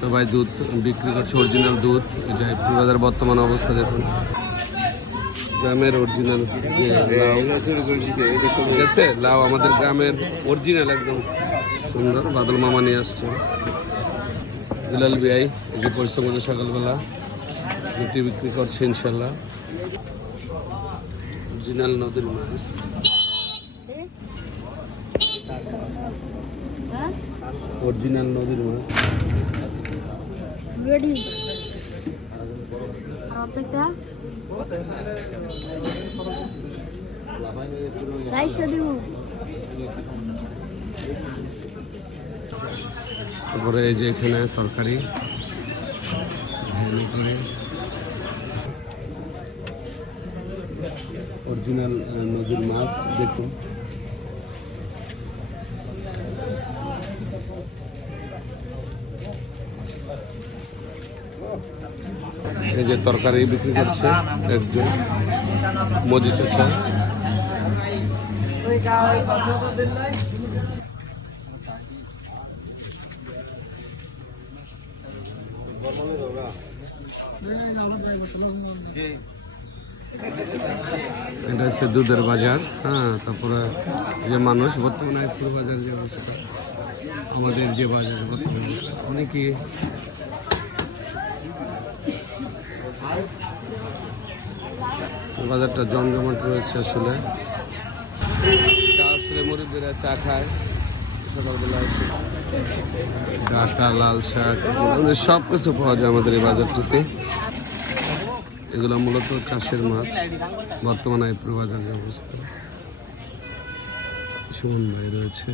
সবাই দুধ বিক্রি করছে, অরিজিনাল দুধ। জয়পুর বাজার বর্তমান অবস্থা দেখুন, গ্রামের অরিজিনাল যে লাউ, ঠিক আছে, লাউ আমাদের গ্রামের অরিজিনাল একদম সুন্দর। বাদল মামা নিয়ে আসছে, দুলাল বিআই এই যে পরিশ্রম করছে সকালবেলা, রুটি বিক্রি করছে ইনশাল্লাহ। অরিজিনাল নদীর মাছ, অরিজিনাল নদীর মাছ। রেডি প্রত্যেকটা সাইজটা দিব। তারপরে এই যে এখানে তরকারি, অরিজিনাল নদীর মাছ দেখুন। এই যে তরকারি বিক্রি করছে একজন মজি চাচা। এটা হচ্ছে দুধের বাজার। হ্যাঁ, তারপরে যে মানুষ বর্তমানে পুরো বাজার যে অবস্থা, আমাদের যে বাজার বর্তমানে অনেকে বাজারটা জমজমাট রয়েছে। আসলে আসলে মুরব্বীরা চা খায় সকালবেলা এসে, ডাটা, লাল শাক, মানে সব কিছু পাওয়া যায় আমাদের এই বাজারটিতে। এগুলো মূলত চাষের মাছ। বর্তমানে আইপুর বাজারের অবস্থা, সুমন ভাই রয়েছে।